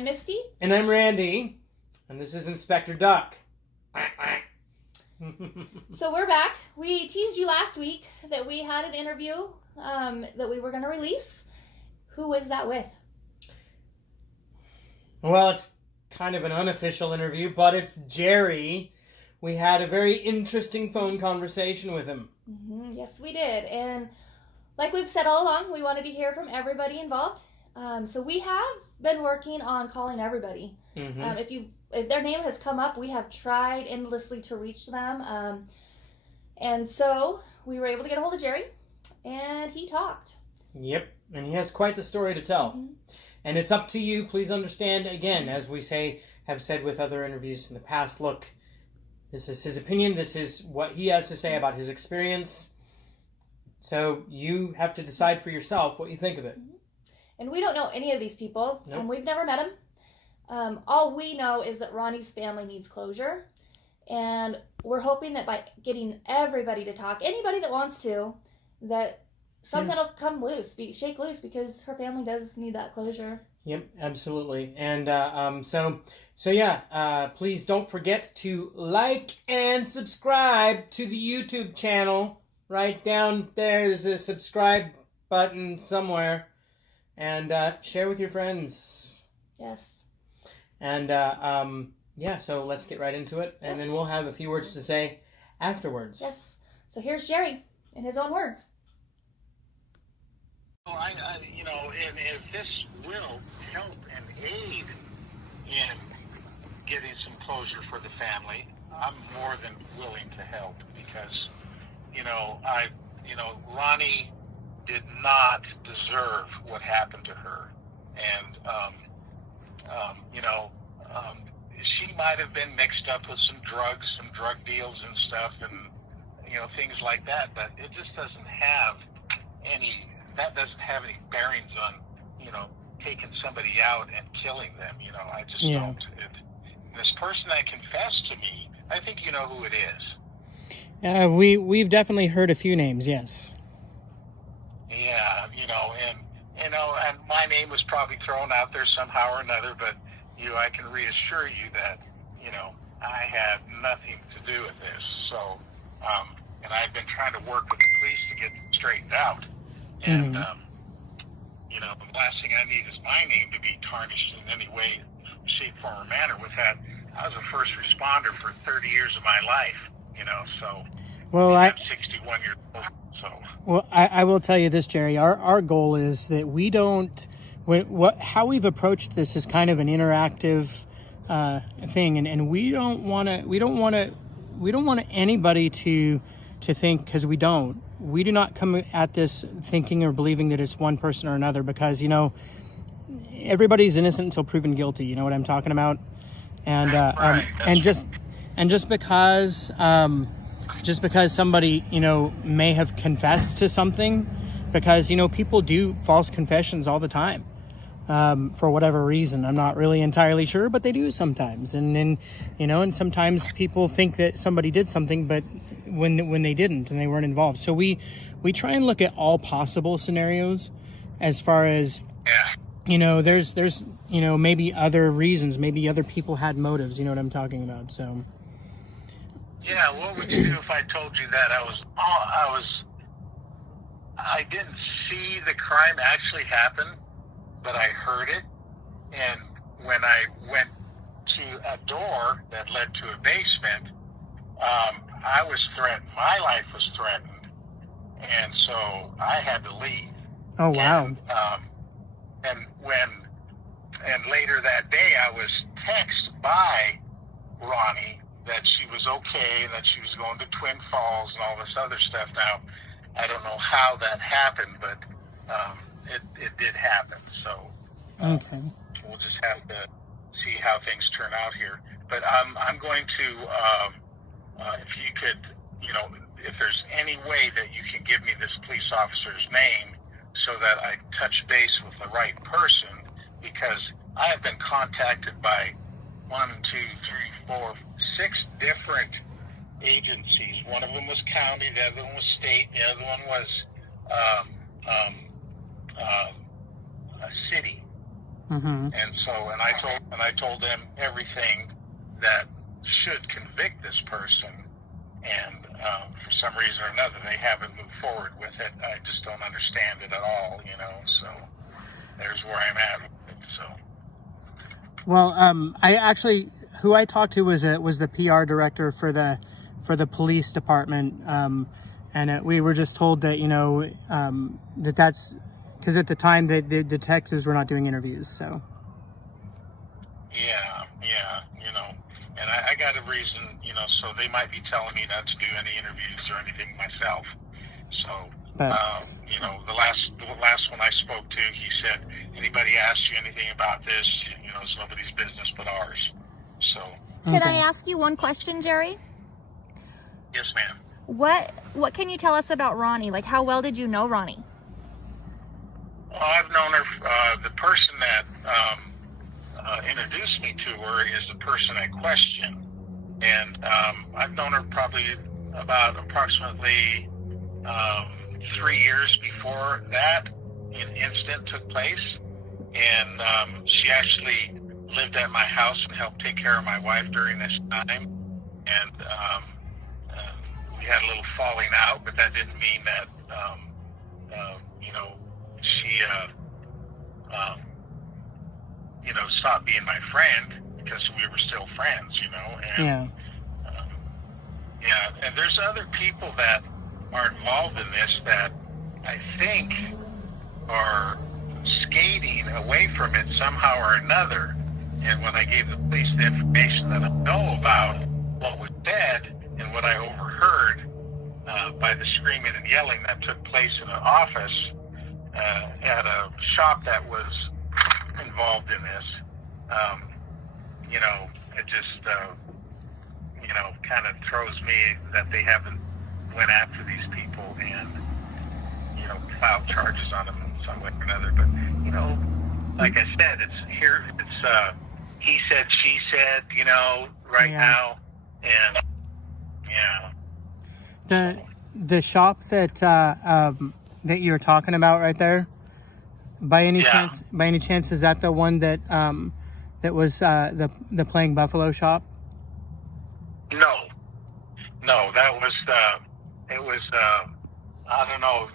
I'm Misty. And I'm Randy. And this is Inspector Duck. So we're back. We teased you last week that we had an interview that we were going to release. Who was that with? Well, it's kind of an unofficial interview, but it's Jerry. We had a very interesting phone conversation with him. Mm-hmm. Yes, we did. And like we've said all along, we wanted to hear from everybody involved. So we have been working on calling everybody. Mm-hmm. If their name has come up, we have tried endlessly to reach them. And so we were able to get a hold of Jerry, and he talked. Yep, and he has quite the story to tell. Mm-hmm. And it's up to you. Please understand, again, as we have said with other interviews in the past, look, this is his opinion. This is what he has to say about his experience. So you have to decide for yourself what you think of it. Mm-hmm. And we don't know any of these people, Nope. and we've never met them. All we know is that Ronnie's family needs closure, and we're hoping that by getting everybody to talk, anybody that wants to, that something will come loose, shake loose, because her family does need that closure. Yep, absolutely. And please don't forget to like and subscribe to the YouTube channel. Right down there's a subscribe button somewhere. And share with your friends. Yes. And so let's get right into it. And then we'll have a few words to say afterwards. Yes. So here's Jerry in his own words. Well, if this will help and aid in getting some closure for the family, I'm more than willing to help because, Ronnie did not deserve what happened to her, and she might have been mixed up with some drug deals and stuff, and things like that. But it just doesn't have any bearings on taking somebody out and killing them. I just don't. This person that confessed to me, I think you know who it is. We've definitely heard a few names, yes. Yeah, and my name was probably thrown out there somehow or another, but I can reassure you that I had nothing to do with this. So, and I've been trying to work with the police to get it straightened out. And the last thing I need is my name to be tarnished in any way, shape, form, or manner. With that, I was a first responder for 30 years of my life. So. Well, I'm 61 years old. So. Well, I will tell you this, Jerry. Our goal is that we don't. How we've approached this is kind of an interactive thing, and we don't want anybody to think, because we don't. We do not come at this thinking or believing that it's one person or another, because everybody's innocent until proven guilty. You know what I'm talking about? And right. Just because somebody, may have confessed to something, because, people do false confessions all the time, for whatever reason. I'm not really entirely sure, but they do sometimes. And then, and sometimes people think that somebody did something, but when they didn't and they weren't involved. So we try and look at all possible scenarios as far as, there's, maybe other reasons, maybe other people had motives, you know what I'm talking about, so. Yeah, what would you do if I told you that I didn't see the crime actually happen, but I heard it, and when I went to a door that led to a basement, I was threatened. My life was threatened, and so I had to leave. Oh, wow. And later that day, I was texted by Ronnie that she was okay, and that she was going to Twin Falls and all this other stuff. Now, I don't know how that happened, but it did happen. So okay, we'll just have to see how things turn out here. But I'm going to, if you could, if there's any way that you can give me this police officer's name so that I touch base with the right person, because I have been contacted by 6 different agencies. One of them was county, the other one was state, the other one was a city. And so, and I told them everything that should convict this person, and for some reason or another, they haven't moved forward with it. I just don't understand it at all, so there's where I'm at with it, so. Well, I actually, who I talked to was the PR director for the police department, and we were just told that that's because at the time the detectives were not doing interviews. So yeah, and I got a reason, so they might be telling me not to do any interviews or anything myself. So, but, the last one I spoke to, he said, anybody asks you anything about this, it's nobody's business but ours. So. Can I ask you one question, Jerry? Yes, ma'am. What can you tell us about Ronie? Like, how well did you know Ronie? Well, I've known her. The person that introduced me to her is the person I questioned, and I've known her probably about approximately 3 years before that incident took place, and she actually lived at my house and helped take care of my wife during this time, and we had a little falling out, but that didn't mean that she stopped being my friend, because we were still friends, and and there's other people that are involved in this that I think are skating away from it somehow or another. And when I gave the police the information that I know about what was said and what I overheard by the screaming and yelling that took place in an office at a shop that was involved in this, it just, kind of throws me that they haven't went after these people and, filed charges on them in some way or another. But, like I said, it's he said, she said, now, and the shop that that you're talking about right there, by any chance, is that the one that that was the Playing Buffalo shop? No, that was it was I don't know.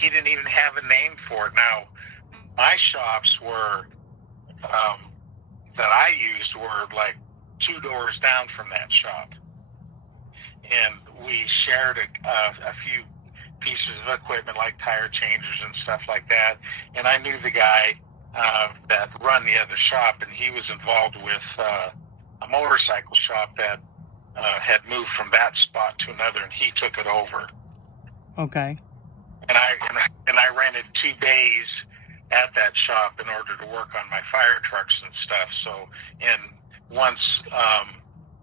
He didn't even have a name for it. Now, my shops were that I used were like 2 doors down from that shop, and we shared a few pieces of equipment like tire changers and stuff like that. And I knew the guy that run the other shop, and he was involved with a motorcycle shop that had moved from that spot to another, and he took it over. Okay. And I rented 2 days at that shop in order to work on my fire trucks and stuff. So, and once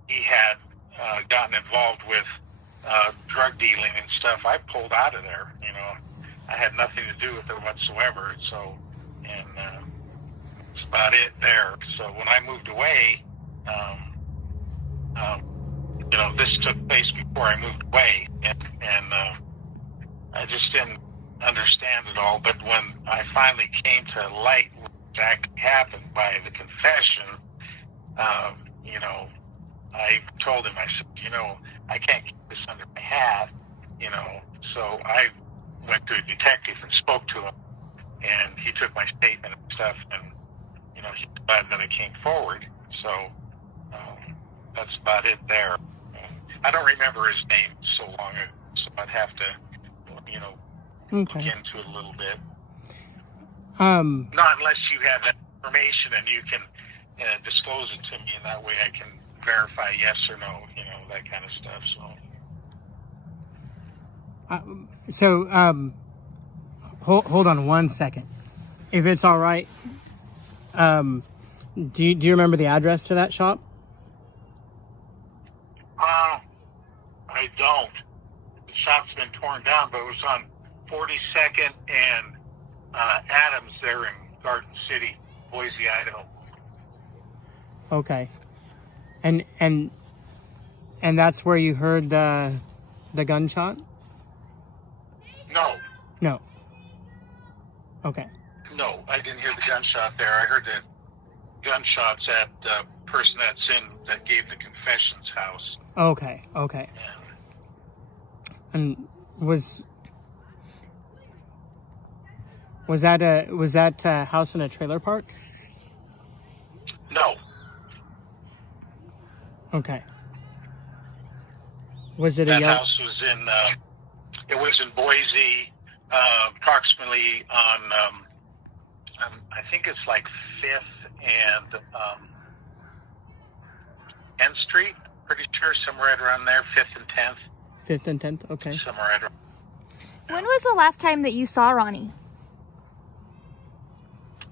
he had gotten involved with drug dealing and stuff, I pulled out of there. I had nothing to do with it whatsoever. So, and that's about it there. So when I moved away, this took place before I moved away, and I just didn't understand it all. But when I finally came to light what exactly happened by the confession, I told him, I said, I can't keep this under my hat, so I went to a detective and spoke to him, and he took my statement and stuff, and, he's glad that I came forward. So that's about it there. I don't remember his name so long ago, so I'd have to, look into it a little bit. Not unless you have that information and you can disclose it to me, and that way I can verify yes or no, that kind of stuff. So, hold on 1 second, if it's all right. Do you remember the address to that shop? I don't. The shop's been torn down, but it was on 42nd and Adams there in Garden City, Boise, Idaho. Okay. And that's where you heard the gunshot? No. No. Okay. No, I didn't hear the gunshot there. I heard the gunshots at the person that gave the confessions house. Okay. And was that a house in a trailer park? No. Okay. Was it that house was in? It was in Boise, approximately on. I think it's like 5th and 10th Street. Pretty sure somewhere right around there, 5th and 10th. 5th and 10th. Okay. Somewhere right around. When was the last time that you saw Ronie?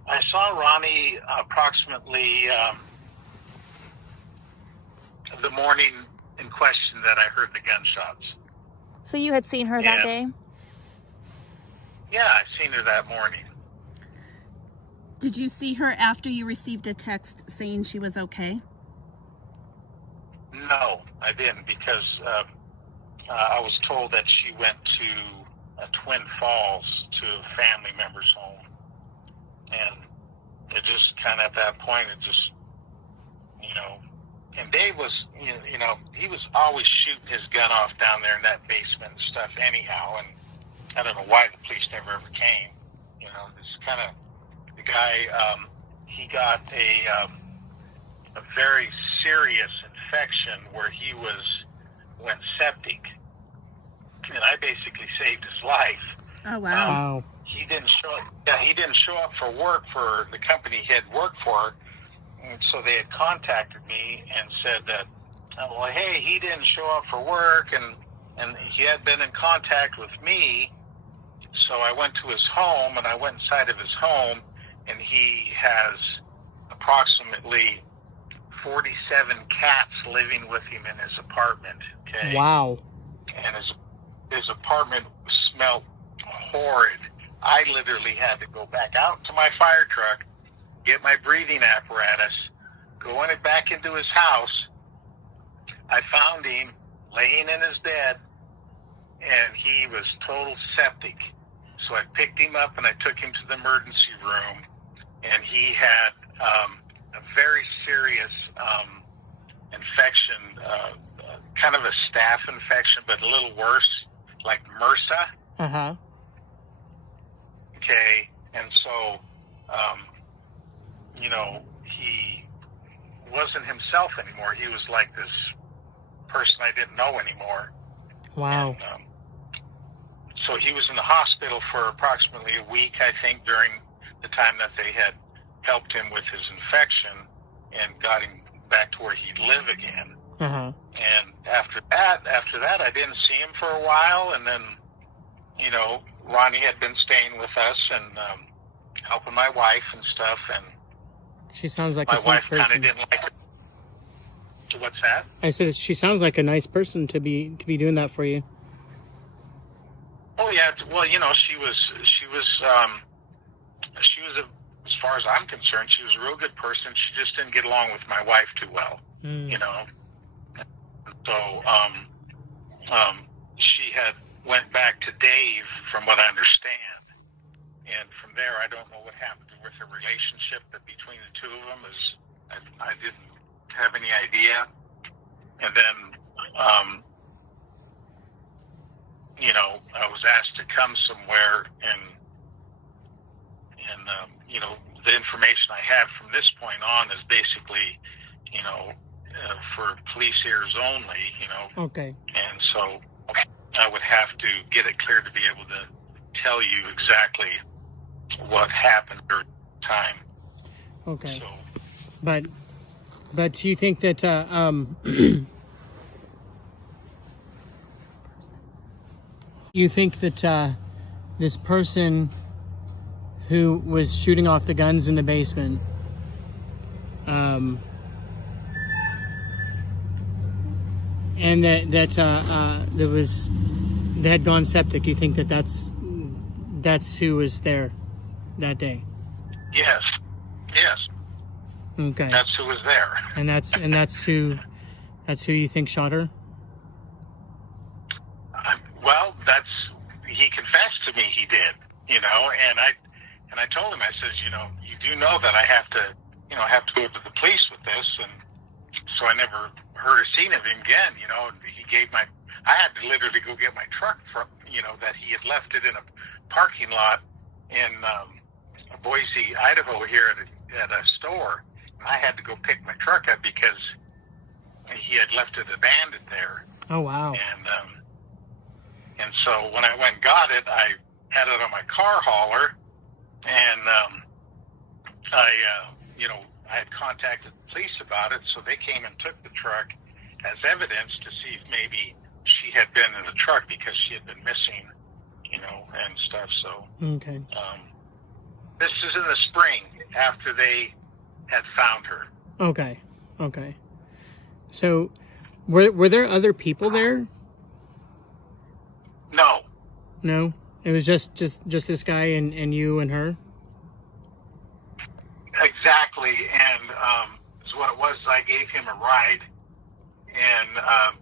I saw Ronie approximately the morning in question that I heard the gunshots. So you had seen her that day? Yeah, I seen her that morning. Did you see her after you received a text saying she was okay? No, I didn't, because I was told that she went to Twin Falls to a family member's home. And it just kind of, at that point, it just, and Dave was, he was always shooting his gun off down there in that basement and stuff anyhow. And I don't know why the police never ever came. This kind of, the guy, he got a very serious infection where he went septic. And I basically saved his life. Oh, wow. Wow. He didn't show up for work for the company he had worked for. And so they had contacted me and said that, well, hey, he didn't show up for work, and he had been in contact with me. So I went to his home, and I went inside of his home, and he has approximately 47 cats living with him in his apartment. Okay. Wow. And his apartment smelled horrid. I literally had to go back out to my fire truck, get my breathing apparatus, go back into his house. I found him laying in his bed, and he was total septic. So I picked him up and I took him to the emergency room, and he had a very serious infection, kind of a staph infection, but a little worse, like MRSA. Uh-huh. Okay, and so, he wasn't himself anymore. He was like this person I didn't know anymore. Wow. And, so he was in the hospital for approximately a week, I think, during the time that they had helped him with his infection and got him back to where he'd live again. Uh-huh. And after that, I didn't see him for a while, and then, Ronie had been staying with us and helping my wife and stuff, and she sounds like my a sweet wife kind person. of didn't like it. What's that? I said she sounds like a nice person to be doing that for you. Oh yeah, well, she was as far as I'm concerned, she was a real good person. She just didn't get along with my wife too well, So, she had went back to Dave, from what I understand, and from there, I don't know what happened with the relationship between the two of them. I didn't have any idea, and then, I was asked to come somewhere, and the information I have from this point on is basically, for police ears only, Okay. and so I would have to get it clear to be able to tell you exactly what happened during the time. Okay. So, but do you think that you think that this person who was shooting off the guns in the basement, and that had gone septic, you think that's who was there that day? yes. Okay. That's who was there. And that's who you think shot her? Well, he confessed to me he did, and And I told him, I says, you know, you do know that I have to go to the police with this. And so I never heard or seen of him again, you know. I had to literally go get my truck from, you know, that he had left it in a parking lot in Boise, Idaho here at a store. And I had to go pick my truck up because he had left it abandoned there. Oh, wow. And so when I went and got it, I had it on my car hauler, and I had contacted the police about it, so they came and took the truck as evidence to see if maybe she had been in the truck because she had been missing, you know, and stuff. So okay. This is in the spring after they had found her. Okay. So were there other people there? No. It was just this guy and you and her? Exactly. And so what it was, I gave him a ride and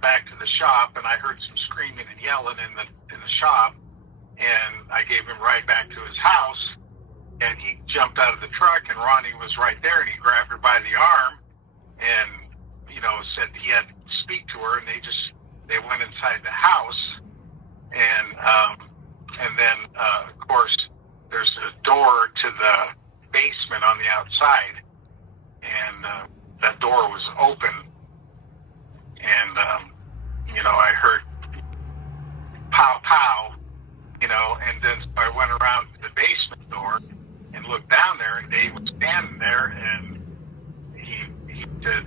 back to the shop, and I heard some screaming and yelling in the shop, and I gave him a ride back to his house, and he jumped out of the truck, and Ronie was right there, and he grabbed her by the arm and, you know, said he had to speak to her, and they went inside the house. And then, of course, there's a door to the basement on the outside, and that door was open. And, you know, I heard pow, pow, you know, and then I went around to the basement door and looked down there, and Dave was standing there, and he said,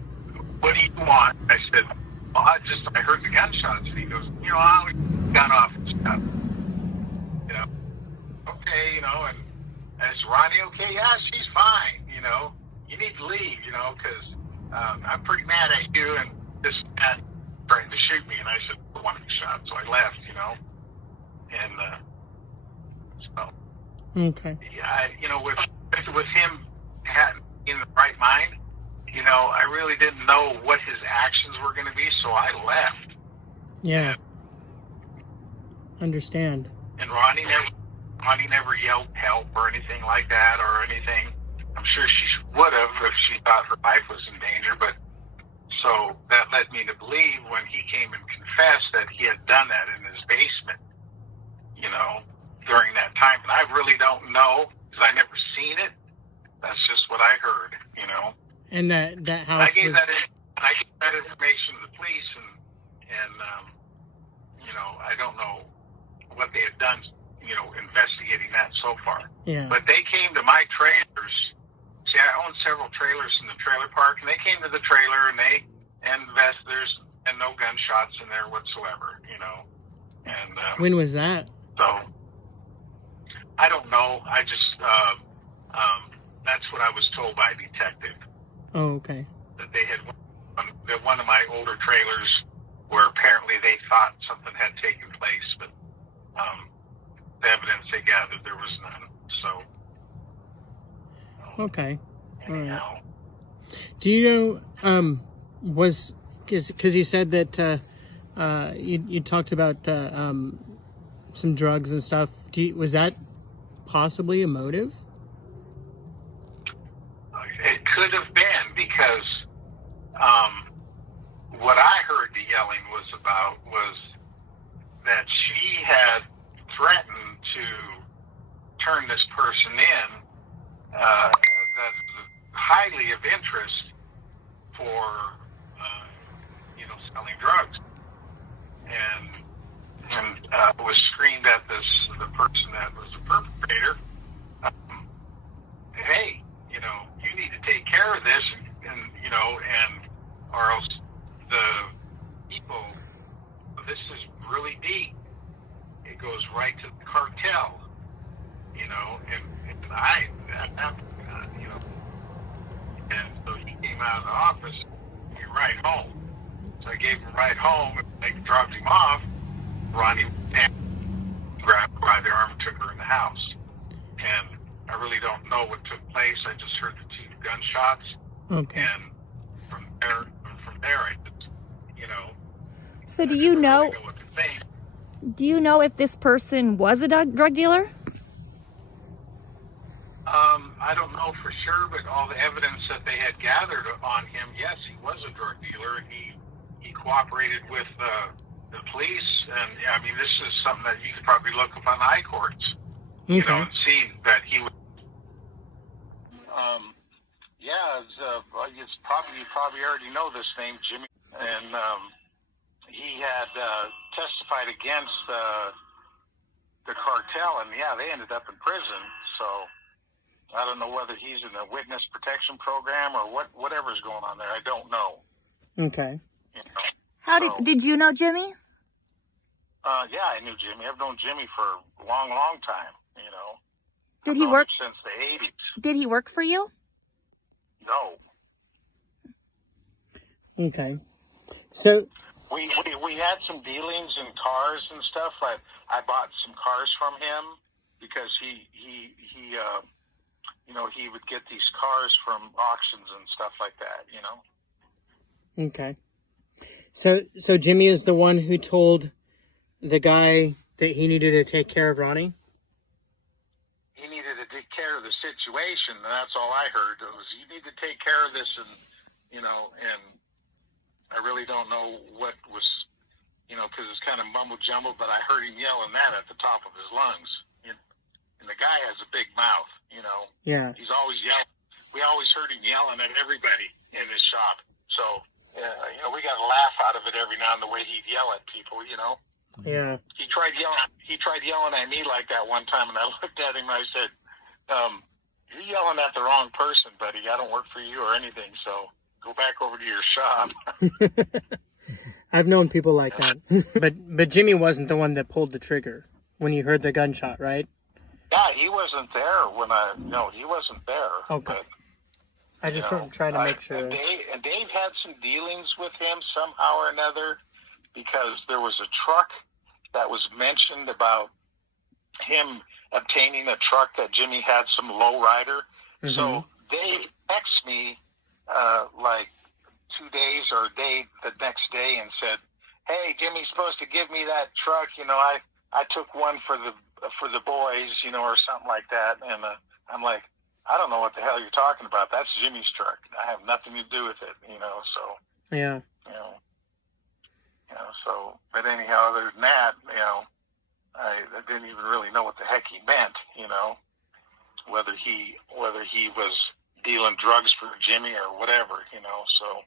"What do you want?" I said, "Well, I heard the gunshots." And he goes, "You know, I gun off and stuff." You know, okay, you know, and I said, "Ronie, okay, yeah, she's fine, you know, you need to leave, you know, because I'm pretty mad at you and this guy trying to shoot me." And I said, "I want to be shot," so I left, you know, and so okay. yeah, you know, with him in the right mind, you know, I really didn't know what his actions were going to be, so I left. Yeah. Understand. And Ronie never yelled help or anything like that or anything. I'm sure she would have if she thought her life was in danger, but so that led me to believe when he came and confessed that he had done that in his basement, you know, during that time. And I really don't know because I never seen it. That's just what I heard, you know. And that house I gave was... that information to the police, and you know, I don't know what they had done, you know, investigating that so far. Yeah. But they came to my trailers. See, I own several trailers in the trailer park, and they came to the trailer, and there's no gunshots in there whatsoever, you know. And when was that? So I don't know. I just that's what I was told by a detective. Oh, okay. That they had one of my older trailers where apparently they thought something had taken place, but the evidence they gathered, there was none. So okay. anyhow. All right. Do you know because you said that you talked about some drugs and stuff. Was that possibly a motive? It could have been, because what I heard the yelling was that she had threatened to turn this person in that's highly of interest for you know, selling drugs, and was screamed at the person that was the perpetrator. Hey, you know, you need to take care of this, and you know, or else the people. This is really deep. It goes right to the cartel, you know, and I you know, and so he came out of the office and he ride home. So I gave him a ride home, and they dropped him off. Ronie grabbed her by the arm and took her in the house, and I really don't know what took place. I just heard the 2 gunshots. Okay. And from there, I just, you know. So do you know? Really know what to think. Do you know if this person was a drug dealer? I don't know for sure, but all the evidence that they had gathered on him, yes, he was a drug dealer, and he cooperated with the police. And I mean, this is something that you could probably look up on iCourts, you know, and see that he was. Yeah, it's probably you probably already know this name, Jimmy, and he had testified against the cartel, and yeah, they ended up in prison. So I don't know whether he's in a witness protection program or whatever's going on there. I don't know. Okay. You know? How did you know Jimmy? Yeah, I knew Jimmy. I've known Jimmy for a long, long time. You know. Did he work since the '80s? Did he work for you? No. Okay. So we had some dealings in cars and stuff. I bought some cars from him because he you know, he would get these cars from auctions and stuff like that, you know. Okay. So Jimmy is the one who told the guy that he needed to take care of Ronie? He needed to take care of the situation, and that's all I heard. It was, you need to take care of this, and, you know, and I really don't know what was, you know, because it's kind of mumble-jumble, but I heard him yelling that at the top of his lungs. And the guy has a big mouth, you know. Yeah. He's always yelling. We always heard him yelling at everybody in his shop. So, you know, we got a laugh out of it every now and then, the way he'd yell at people, you know. Yeah. He tried yelling at me like that one time, and I looked at him and I said, you're yelling at the wrong person, buddy. I don't work for you or anything, so go back over to your shop. I've known people like that. But Jimmy wasn't the one that pulled the trigger when you heard the gunshot, right? Yeah, he wasn't there he wasn't there. Okay. But, I just trying to make sure. And Dave had some dealings with him somehow or another, because there was a truck that was mentioned about him obtaining a truck that Jimmy had, some lowrider. Mm-hmm. So Dave texted me like 2 days or a day the next day and said, hey, Jimmy's supposed to give me that truck. You know, I took one for the boys, you know, or something like that. And I'm like, I don't know what the hell you're talking about. That's Jimmy's truck. I have nothing to do with it, you know, so. Yeah. You know, so, but anyhow, other than that, you know, I didn't even really know what the heck he meant, you know, whether he was dealing drugs for Jimmy or whatever, you know, so.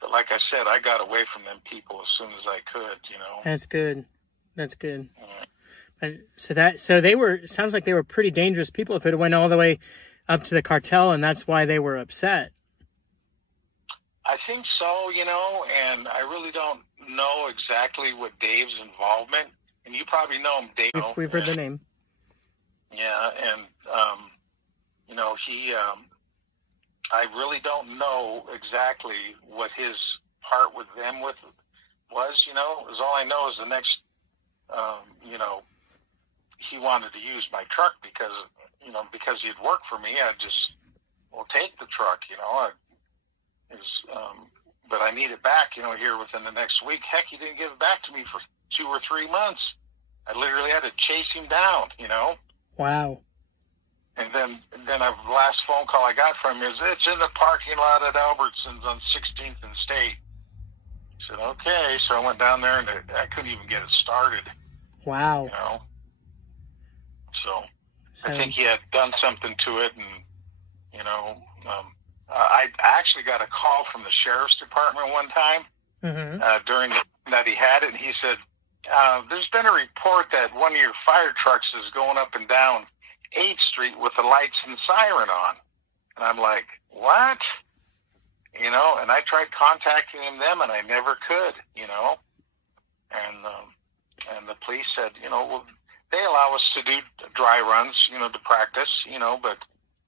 But like I said, I got away from them people as soon as I could, you know. That's good. That's good. So they were, sounds like they were pretty dangerous people if it went all the way up to the cartel, and that's why they were upset. I think so, you know, and I really don't know exactly what Dave's involvement, and you probably know him, Dave. We've heard the name. Yeah, and, you know, I really don't know exactly what his part with them was, you know. All I know is the next, you know, he wanted to use my truck because he'd worked for me. I just, take the truck, you know. But I need it back, you know, here within the next week. Heck, he didn't give it back to me for 2 or 3 months. I literally had to chase him down, you know. Wow. And then the last phone call I got from him is, it's in the parking lot at Albertsons on 16th and State. I said, okay. So I went down there, and I couldn't even get it started. Wow. You know. So I think he had done something to it, and, you know, I actually got a call from the sheriff's department one time during that he had it, and he said, there's been a report that one of your fire trucks is going up and down 8th Street with the lights and siren on. And I'm like, what? You know, and I tried contacting them, and I never could, you know. And the police said, you know, well, they allow us to do dry runs, you know, to practice, you know, but,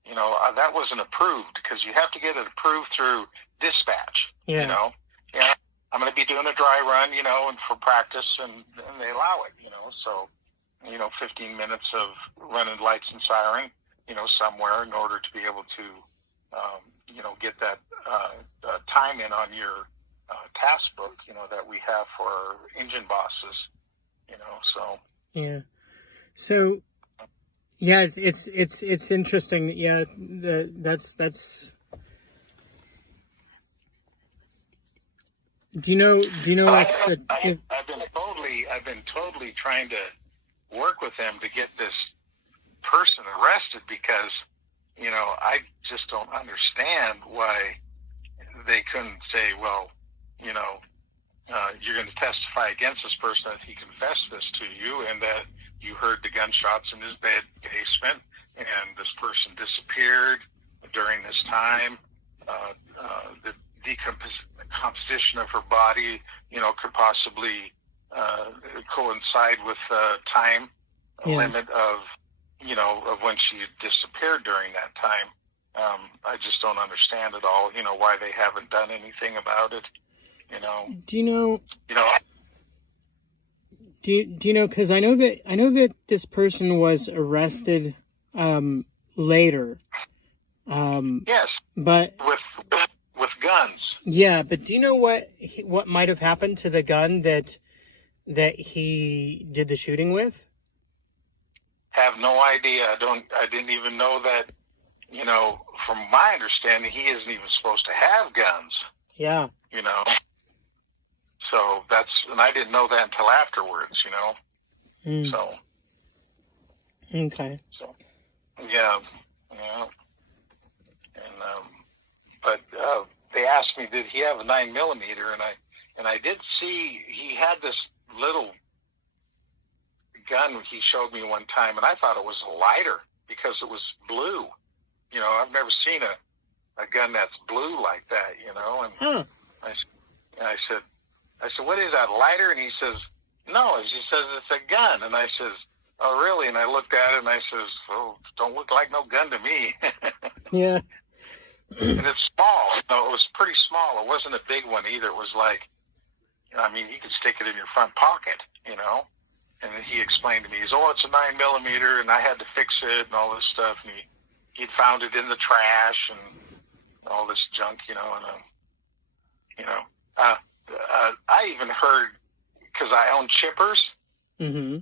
you know, that wasn't approved because you have to get it approved through dispatch, you know. Yeah, I'm going to be doing a dry run, you know, and for practice, and they allow it, you know. So, you know, 15 minutes of running lights and siren, you know, somewhere in order to be able to, you know, get that time in on your task book, you know, that we have for our engine bosses, you know, so. Yeah. So Yeah, it's interesting. Yeah, that's. Do you know I've been totally trying to work with them to get this person arrested because, I just don't understand why they couldn't say, well, you're going to testify against this person that he confessed this to you and that you heard the gunshots in his basement and this person disappeared during this time. The decomposition of her body, could possibly coincide with time limit of when she disappeared during that time. I just don't understand at all, why they haven't done anything about it. Do you know? Do you know? Because I know that this person was arrested later. Yes. But with guns. Yeah, but do you know what might have happened to the gun that he did the shooting with? Have no idea. I didn't even know that. From my understanding, he isn't even supposed to have guns. Yeah. So and I didn't know that until afterwards. So. Okay. So, yeah. And but they asked me, did he have a 9mm? And I did see he had this little gun he showed me one time, and I thought it was a lighter because it was blue. I've never seen a gun that's blue like that. And I said, what is that, lighter? And he says, no. He says it's a gun. And I says, oh, really? And I looked at it and I says, oh, don't look like no gun to me. Yeah. And it's small. It was pretty small. It wasn't a big one either. It was like, you could stick it in your front pocket, And then he explained to me, it's a 9mm, and I had to fix it and all this stuff. And he'd found it in the trash and all this junk, and I even heard, because I own chippers. Mm-hmm.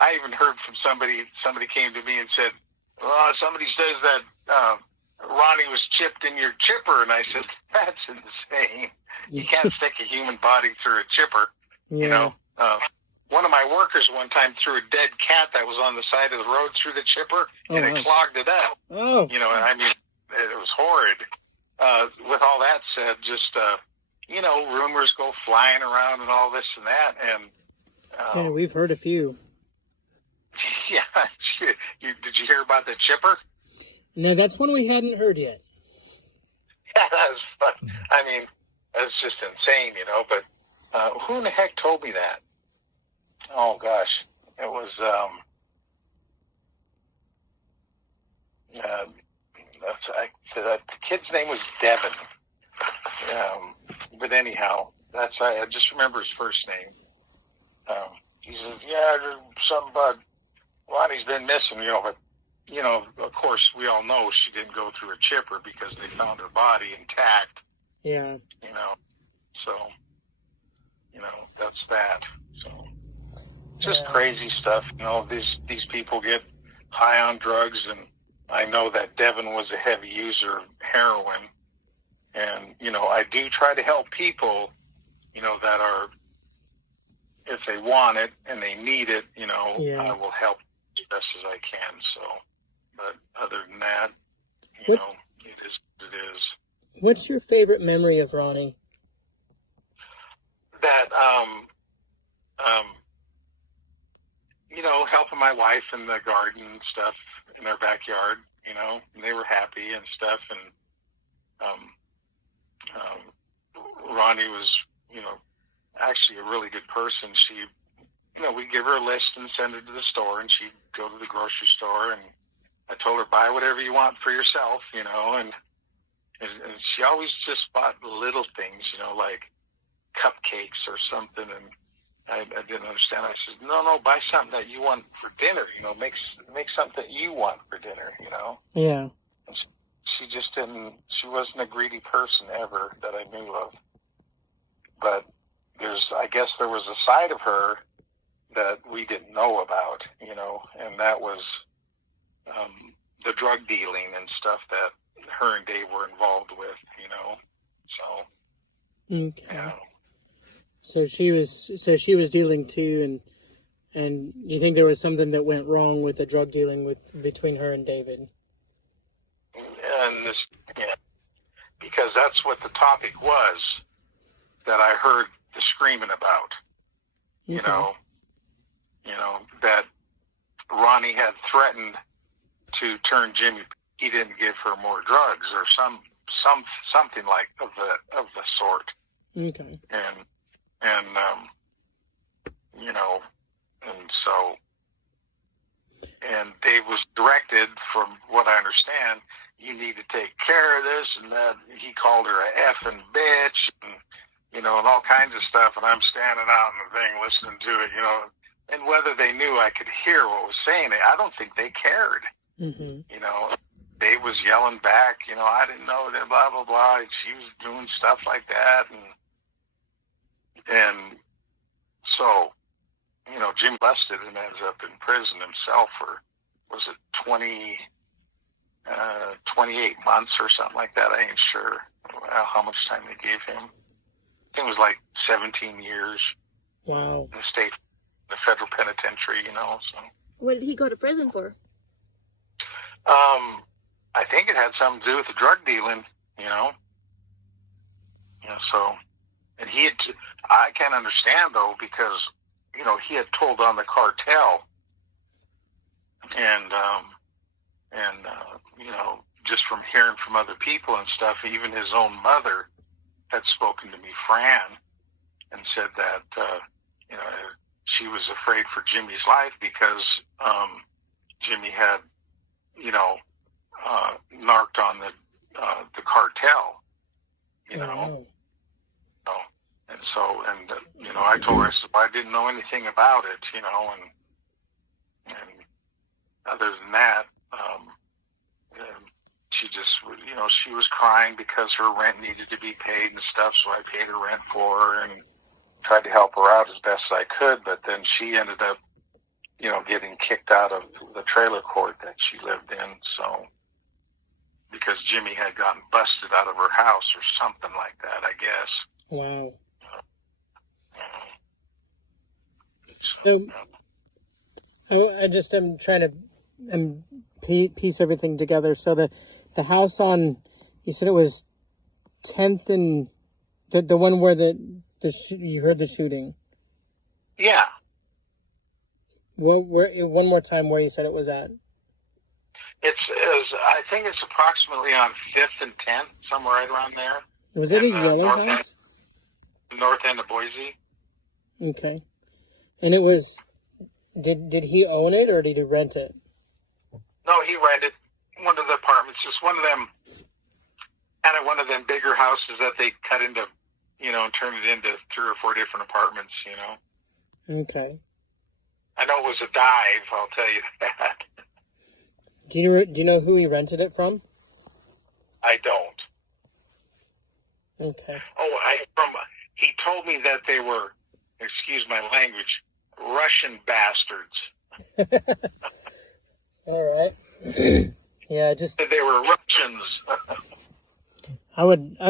I even heard from somebody came to me and said, well, somebody says that Ronnie was chipped in your chipper. And I said, that's insane. You can't stick a human body through a chipper. Yeah. One of my workers one time threw a dead cat that was on the side of the road through the chipper, and it clogged it up. Oh. And it was horrid. With all that said, just, rumors go flying around and all this and that. And yeah, we've heard a few. Yeah. Did you hear about the chipper? No, that's one we hadn't heard yet. Yeah, that was fun. That's just insane, but who in the heck told me that? Oh, gosh. It was, the kid's name was Devin. But anyhow, I just remember his first name. He says, yeah, there's something about Ronnie's been missing, but, of course, we all know she didn't go through a chipper because they found her body intact. Yeah. So, that's that. So, just crazy stuff. These people get high on drugs, and I know that Devin was a heavy user of heroin. And, I do try to help people, that are, if they want it and they need it, I will help as best as I can. So, but other than that, it is what it is. What's your favorite memory of Ronnie? That, helping my wife in the garden and stuff in their backyard, and they were happy and stuff. And, Ronnie was, actually a really good person. She, we'd give her a list and send her to the store, and she'd go to the grocery store, and I told her, buy whatever you want for yourself, and she always just bought little things, like cupcakes or something, and I didn't understand. I said, no, buy something that you want for dinner, make something that you want for dinner, Yeah. And she just didn't, she wasn't a greedy person ever that I knew of. But I guess there was a side of her that we didn't know about, and that was the drug dealing and stuff that her and Dave were involved with, so. Okay. Yeah. So she was dealing too, and you think there was something that went wrong with the drug dealing between her and David? And because that's what the topic was that I heard the screaming about. Okay. That Ronie had threatened to turn Jimmy. He didn't give her more drugs or something like of the sort. Okay. And Dave was directed, from what I understand, you need to take care of this, and that he called her a effing bitch, and all kinds of stuff. And I'm standing out in the thing listening to it, and whether they knew I could hear what was saying, I don't think they cared. Mm-hmm. Dave was yelling back, I didn't know that, blah blah blah. She was doing stuff like that, and so, Jim busted and ends up in prison himself for, was it 28 months or something like that? I ain't sure how much time they gave him. I think it was like 17 years. Wow. In the federal penitentiary, so. What did he go to prison for? I think it had something to do with the drug dealing, so, and I can't understand though, because, he had told on the cartel, and just from hearing from other people and stuff, even his own mother had spoken to me, Fran, and said that, she was afraid for Jimmy's life because, Jimmy had, narked on the cartel, Oh. And so, I told her, I said, I didn't know anything about it, and other than that, she just, she was crying because her rent needed to be paid and stuff, so I paid her rent for her and tried to help her out as best I could, but then she ended up, getting kicked out of the trailer court that she lived in, so, because Jimmy had gotten busted out of her house or something like that, I guess. Wow. So, I'm trying to piece everything together. So the house on, you said it was 10th and the one where you heard the shooting. yeah. One more time where you said it was at. I think it's approximately on 5th and 10th, somewhere right around there. Was it a yellow house? North end of Boise. Okay. And it was, did he own it or did he rent it? No, he rented one of the apartments, just one of them bigger houses that they cut into, and turned it into 3 or 4 different apartments, Okay. I know it was a dive, I'll tell you that. Do you know who he rented it from? I don't. Okay. Oh, he told me that they were, excuse my language, Russian bastards. All right. Yeah, That they were Russians. I'd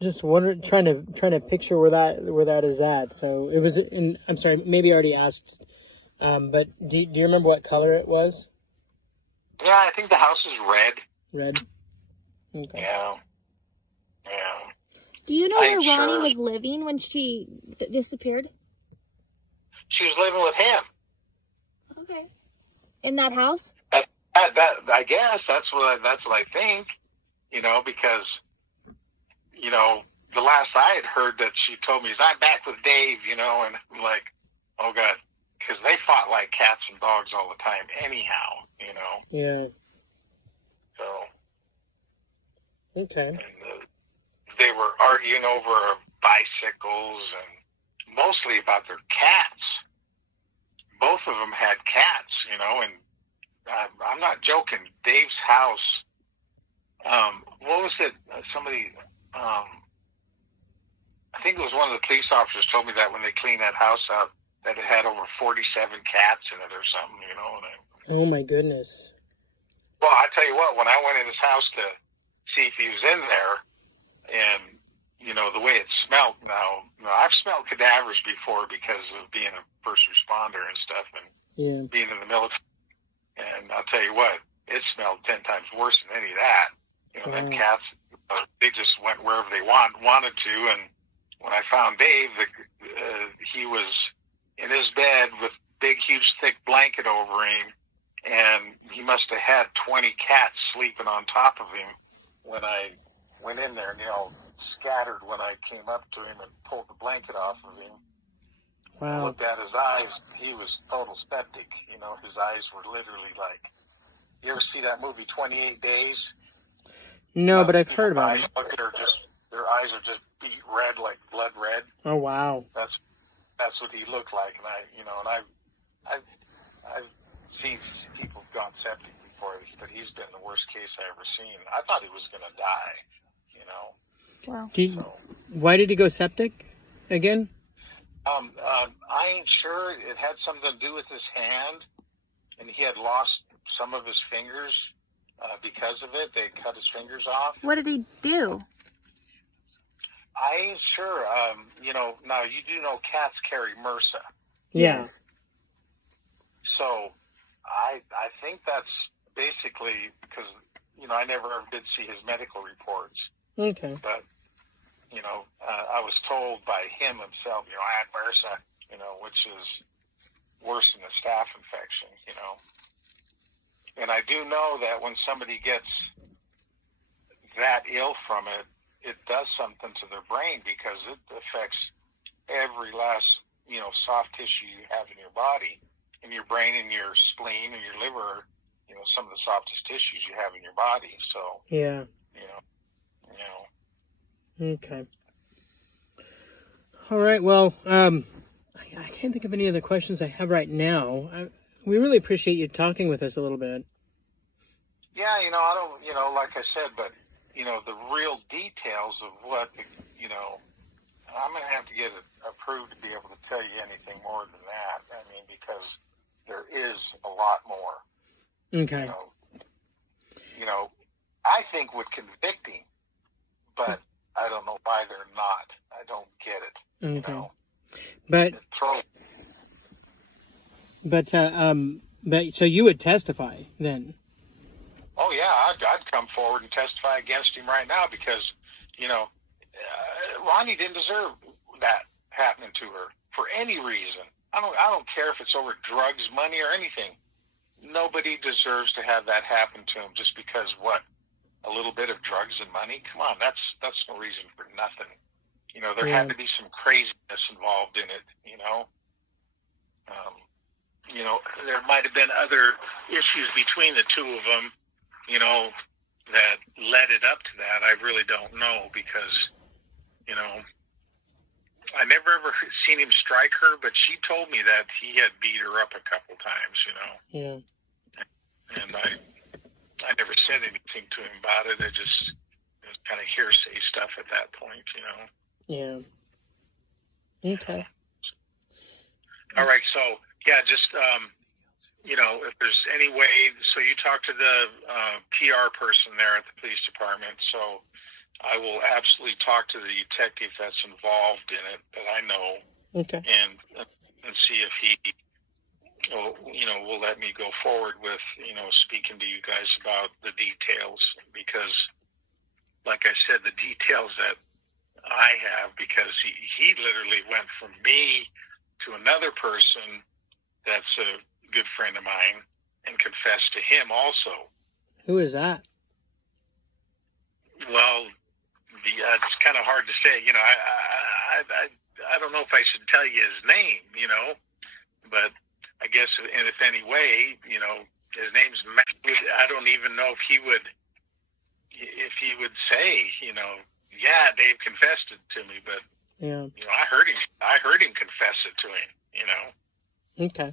just wonder, trying to picture where that is at. So it was in. I'm sorry, maybe I already asked, but do you remember what color it was? Yeah, I think the house is red. Red. Okay. Yeah. Do you know where Ronie sure. was living when she disappeared? She was living with him. Okay. In that house? That I guess that's what I think. Because the last I had heard that she told me is I'm back with Dave. And I'm like, oh God, because they fought like cats and dogs all the time. Anyhow, Yeah. So. Okay. And, they were arguing over bicycles and mostly about their cats. Both of them had cats, and I'm not joking. Dave's house, what was it? Somebody, I think it was one of the police officers told me that when they cleaned that house out, that it had over 47 cats in it or something, you know. And Oh my goodness. well, I tell you what, when I went in his house to see if he was in there, and you know the way it smelled. Now I've smelled cadavers before because of being a first responder and stuff, and being in the military. And I'll tell you what, it smelled 10 times worse than any of that. You know, them cats, they just went wherever they wanted to. And when I found Dave, he was in his bed with big, huge, thick blanket over him, and he must have had 20 cats sleeping on top of him when I went in there, and they all scattered when I came up to him and pulled the blanket off of him. Wow. I looked at his eyes. He was total septic. You know, his eyes were literally like, you ever see that movie 28 Days? No, but I've heard about it. Their eyes are just beet red, like blood red. Oh, wow. That's what he looked like. And I've seen people who've gone septic before, but he's been the worst case I ever seen. I thought he was going to die, you know. Wow. Why did he go septic again? I ain't sure. It had something to do with his hand, and he had lost some of his fingers because of it. They cut his fingers off. What did he do? I ain't sure. Now you do know cats carry MRSA. Yeah. So I think that's basically because, you know, I never ever did see his medical reports. Okay. But, you know, I was told by him himself, you know, I had MRSA, you know, which is worse than a staph infection, you know. And I do know that when somebody gets that ill from it, it does something to their brain because it affects every last, you know, soft tissue you have in your body. In your brain and your spleen and your liver, you know, some of the softest tissues you have in your body. So, yeah. You know. Okay. All right. Well, I can't think of any other questions I have right now. We really appreciate you talking with us a little bit. Yeah, you know, I don't, you know, like I said, but, you know, the real details of what, you know, I'm going to have to get it approved to be able to tell you anything more than that. I mean, because there is a lot more. Okay. You know, I think would convict him, but I don't know why they're not. I don't get it. Okay. You know? But so you would testify then? Oh yeah, I'd come forward and testify against him right now because, you know, Ronie didn't deserve that happening to her for any reason. I don't care if it's over drugs, money, or anything. Nobody deserves to have that happen to him just because a little bit of drugs and money. Come on, that's no reason for nothing. You know, there had to be some craziness involved in it. You know, there might have been other issues between the two of them, you know, that led it up to that. I really don't know because, you know, I never ever seen him strike her, but she told me that he had beat her up a couple times, you know. Yeah. And I never said anything to him about it. It was kind of hearsay stuff at that point, you know. Yeah. Okay. All right, so, yeah, just, you know, if there's any way, so you talk to the PR person there at the police department, so I will absolutely talk to the detective that's involved in it that I know. Okay. And see if he, you know, will let me go forward with, you know, speaking to you guys about the details because, like I said, the details that I have, because he literally went from me to another person that's a good friend of mine and confessed to him also. Who is that? Well, it's kind of hard to say. You know, I don't know if I should tell you his name, you know, but I guess, and if any way, you know, his name's Matt. I don't even know if he would say, you know, yeah, Dave confessed it to me, but yeah, you know, I heard him confess it to him, you know. Okay.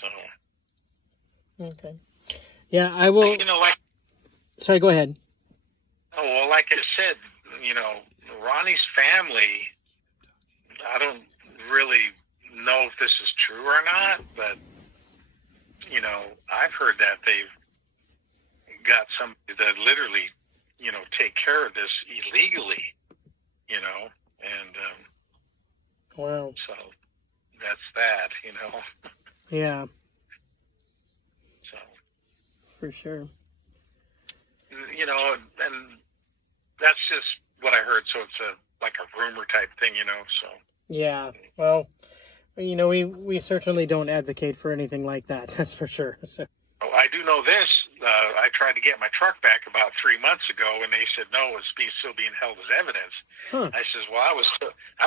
So. Okay. Yeah, I will. You know, like. Sorry, go ahead. Oh, well, like I said, you know, Ronnie's family, I don't really know if this is true or not, but, you know, I've heard that they've got somebody that literally, you know, take care of this illegally, you know, and Wow. so that's that, you know. Yeah, So, for sure. you know, and that's just what I heard. So it's like a rumor type thing, you know. So Yeah, well, you know, we certainly don't advocate for anything like that. That's for sure. So. I do know this. I tried to get my truck back about 3 months ago, and they said no, it's still being held as evidence. Huh. I says, well, I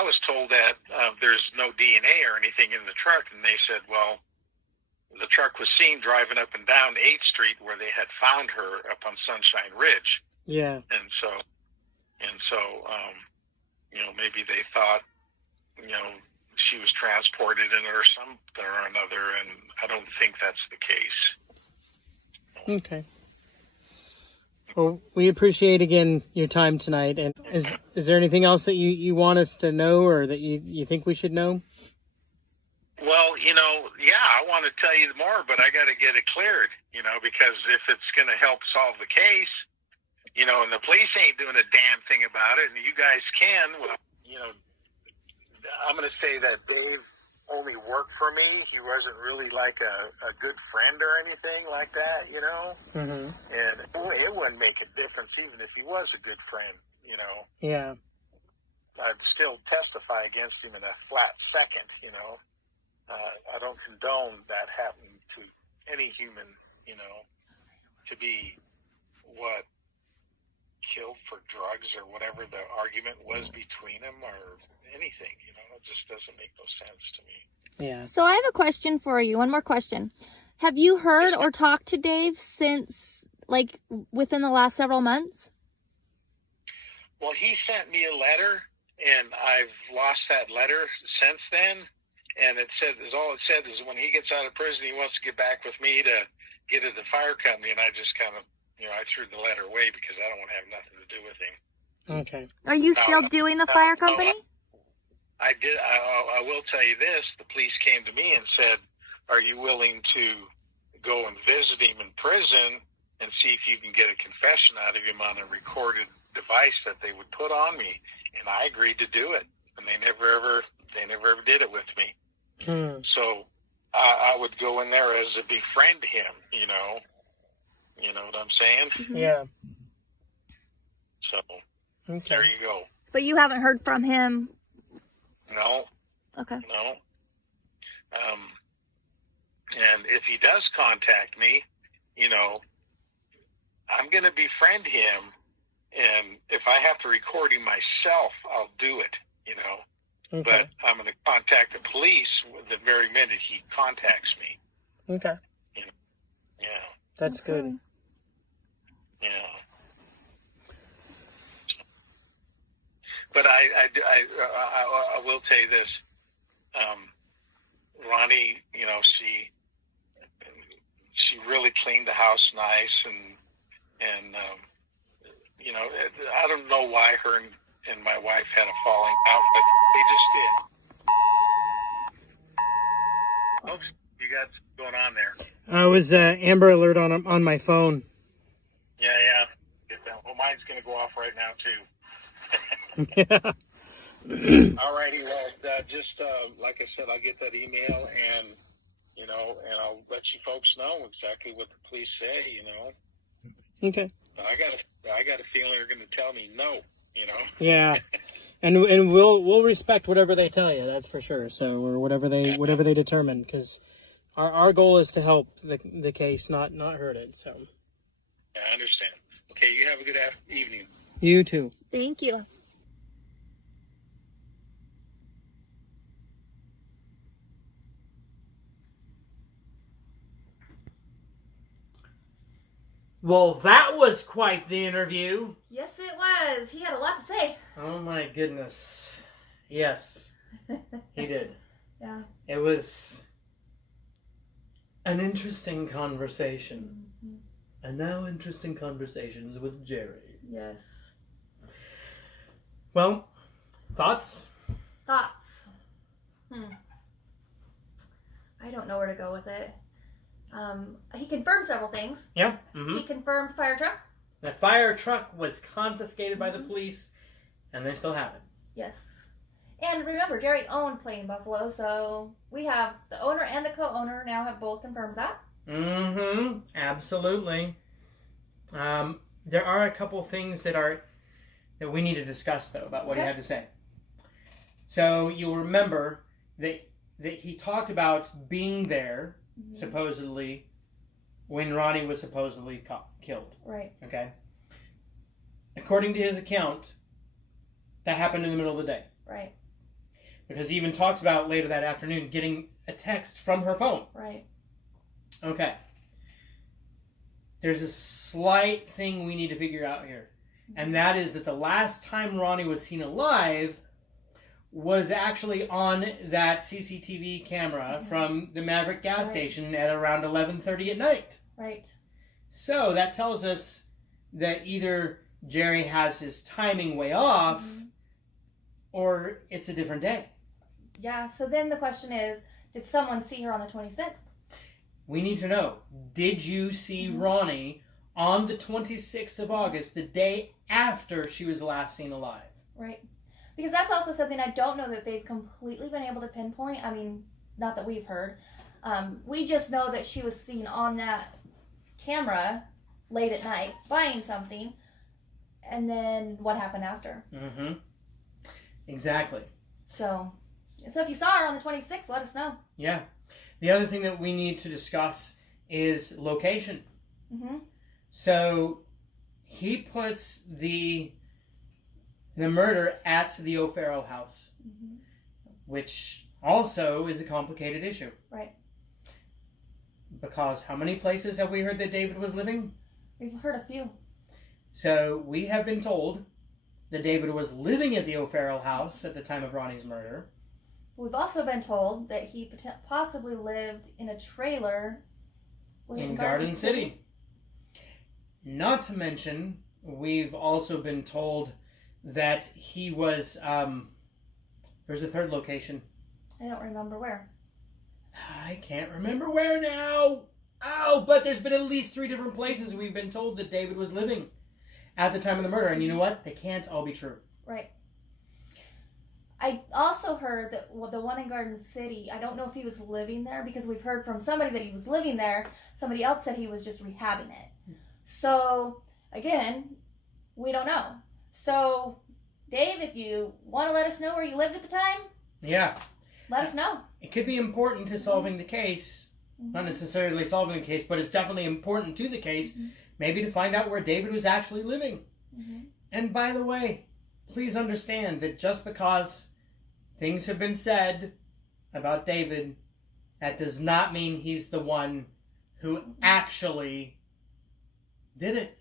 was told that there's no DNA or anything in the truck, and they said, well, the truck was seen driving up and down 8th Street where they had found her up on Sunshine Ridge. Yeah. And so, you know, maybe they thought, you know, she was transported in it or something or another, and I don't think that's the case. Okay. Well, we appreciate again your time tonight. And is there anything else that you want us to know or that you think we should know? Well, you know, yeah, I want to tell you more, but I got to get it cleared, you know, because if it's going to help solve the case, you know, and the police ain't doing a damn thing about it, and you guys can, well, you know, I'm going to say that Dave only worked for me. He wasn't really like a good friend or anything like that, you know? Mm-hmm. And it wouldn't make a difference even if he was a good friend, you know? Yeah. I'd still testify against him in a flat second, you know? I don't condone that happening to any human, you know, to be, killed for drugs or whatever the argument was between them or anything, you know? It just doesn't make no sense to me. Yeah. So I have a question for you. One more question. Have you heard or talked to Dave since, like, within the last several months? Well, he sent me a letter, and I've lost that letter since then. And all it said is when he gets out of prison, he wants to get back with me to get at the fire company. And I just kind of, you know, I threw the letter away because I don't want to have nothing to do with him. Okay. Are you still doing the fire company? I did. I will tell you this. The police came to me and said, are you willing to go and visit him in prison and see if you can get a confession out of him on a recorded device that they would put on me? And I agreed to do it. And they never ever did it with me. So I would go in there as a befriend him, you know. You know what I'm saying? Mm-hmm. Yeah. So Okay. there you go. But you haven't heard from him? No. Okay. No. And if he does contact me, you know, I'm going to befriend him. And if I have to record him myself, I'll do it, you know. Okay. But I'm going to contact the police the very minute he contacts me. Okay. Yeah. That's Okay. good. Yeah. But I will tell you this. Ronie, you know, she really cleaned the house nice, and you know, I don't know why her and my wife had a falling out, but they just did. Oh, you got what's going on there? I was Amber Alert on my phone. Yeah. Get that. Well, mine's going to go off right now too. Yeah. All righty. Well, just like I said, I'll get that email, and you know, and I'll let you folks know exactly what the police say. You know. Okay. I got a feeling they're going to tell me no. You know. Yeah. And we'll respect whatever they tell you. That's for sure. So or whatever they determine, because our goal is to help the case, not hurt it. So. Yeah, I understand. Okay. You have a good evening. You too. Thank you. Well, that was quite the interview. Yes, it was. He had a lot to say. Oh my goodness. Yes, he did. Yeah. It was an interesting conversation. Mm-hmm. And now interesting conversations with Jerry. Yes. Well, thoughts? Thoughts? I don't know where to go with it. He confirmed several things. Yeah. He confirmed fire truck. The fire truck was confiscated by the police, and they still have it. Yes. And remember, Jerry owned Plain Buffalo, so we have the owner and the co-owner now have both confirmed that. Absolutely. There are a couple things that we need to discuss, though, about what he had to say. So you'll remember that he talked about being there, supposedly, when Ronie was supposedly killed. Right. Okay. According to his account, that happened in the middle of the day. Right. Because he even talks about later that afternoon getting a text from her phone. Right. Okay. There's a slight thing we need to figure out here. And that is that the last time Ronie was seen alive was actually on that CCTV camera from the Maverick gas station at around 11:30 at night. Right. So that tells us that either Jerry has his timing way off or it's a different day. Yeah, so then the question is, did someone see her on the 26th? We need to know, did you see Ronie on the 26th of August, the day after she was last seen alive? Right. Because that's also something I don't know that they've completely been able to pinpoint. I mean, not that we've heard. We just know that she was seen on that camera late at night buying something. And then what happened after? Exactly. So if you saw her on the 26th, let us know. Yeah. The other thing that we need to discuss is location. So he puts the murder at the O'Farrell house, which also is a complicated issue. Right. Because how many places have we heard that David was living? We've heard a few. So we have been told that David was living at the O'Farrell house at the time of Ronie's murder. We've also been told that he possibly lived in a trailer in Garden City. Not to mention, we've also been told that he was, there's a third location. I don't remember where. I can't remember where now. Oh, but there's been at least 3 different places we've been told that David was living at the time of the murder. And you know what? They can't all be true. Right. I also heard that the one in Garden City, I don't know if he was living there because we've heard from somebody that he was living there. Somebody else said he was just rehabbing it. So, again, we don't know. So, Dave, if you want to let us know where you lived at the time, let us know. It could be important to solving the case. Not necessarily solving the case, but it's definitely important to the case. Maybe to find out where David was actually living. And by the way, please understand that just because things have been said about David, that does not mean he's the one who actually did it.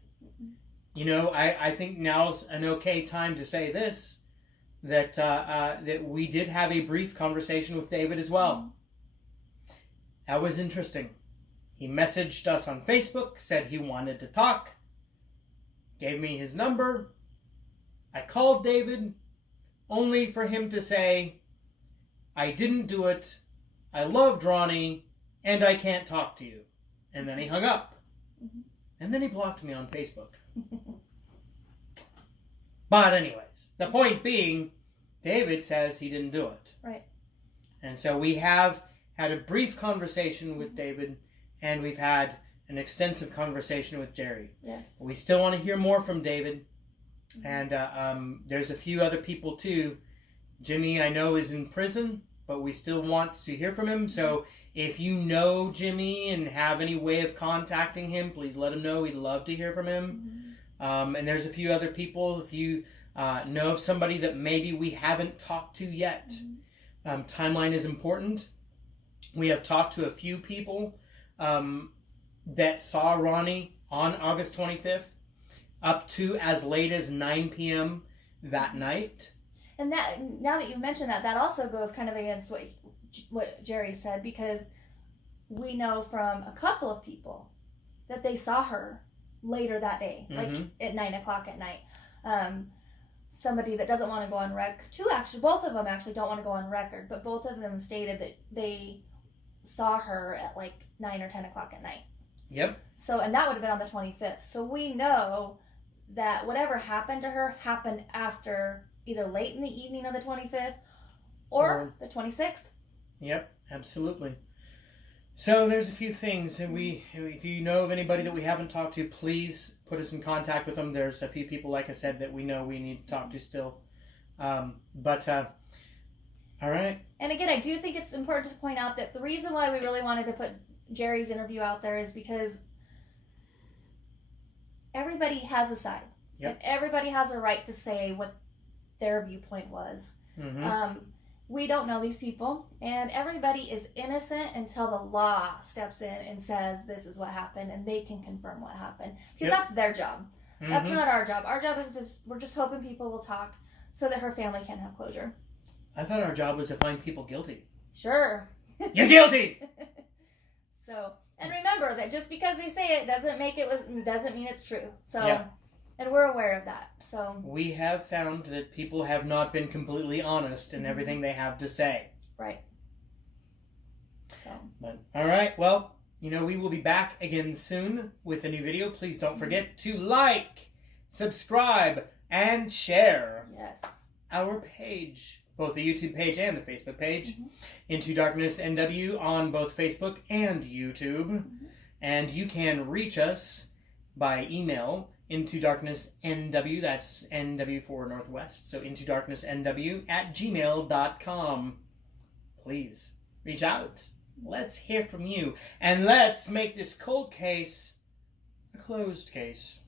You know, I think now's an okay time to say this, that that we did have a brief conversation with David as well. That was interesting. He messaged us on Facebook, said he wanted to talk, gave me his number. I called David, only for him to say, I didn't do it, I loved Ronie, and I can't talk to you. And then he hung up. And then he blocked me on Facebook. But anyways, the point being, David says he didn't do it. Right. And so we have had a brief conversation with David, and we've had an extensive conversation with Jerry. Yes. We still want to hear more from David. And there's a few other people too. Jimmy, I know, is in prison, but we still want to hear from him. So if you know Jimmy and have any way of contacting him, please let him know. We'd love to hear from him. And there's a few other people. If you know of somebody that maybe we haven't talked to yet, timeline is important. We have talked to a few people that saw Ronie on August 25th. Up to as late as 9 p.m. that night. And that, now that you mentioned that, that also goes kind of against what Jerry said, because we know from a couple of people that they saw her later that day, like at 9 o'clock at night. Somebody that doesn't want to go on both of them actually don't want to go on record, but both of them stated that they saw her at like 9 or 10 o'clock at night. Yep. So, and that would have been on the 25th. So we know that whatever happened to her happened after either late in the evening of the 25th or the 26th. Yep, absolutely. So there's a few things, and if you know of anybody that we haven't talked to, please put us in contact with them. There's a few people, like I said, that we know we need to talk to still. All right. And again, I do think it's important to point out that the reason why we really wanted to put Jerry's interview out there is because everybody has a side. Yep. And everybody has a right to say what their viewpoint was. Mm-hmm. We don't know these people, and everybody is innocent until the law steps in and says this is what happened, and they can confirm what happened. Because that's their job. Mm-hmm. That's not our job. Our job is we're just hoping people will talk so that her family can have closure. I thought our job was to find people guilty. Sure. You're guilty! So, and remember that just because they say it doesn't mean it's true. So, and we're aware of that. So we have found that people have not been completely honest in everything they have to say. Right. So. But, all right. Well, we will be back again soon with a new video. Please don't forget to like, subscribe, and share. Yes. Our page, both the YouTube page and the Facebook page, Into Darkness NW on both Facebook and YouTube. And you can reach us by email, Into Darkness NW, that's NW for Northwest, so Into Darkness NW @gmail.com. Please reach out. Let's hear from you, and let's make this cold case a closed case.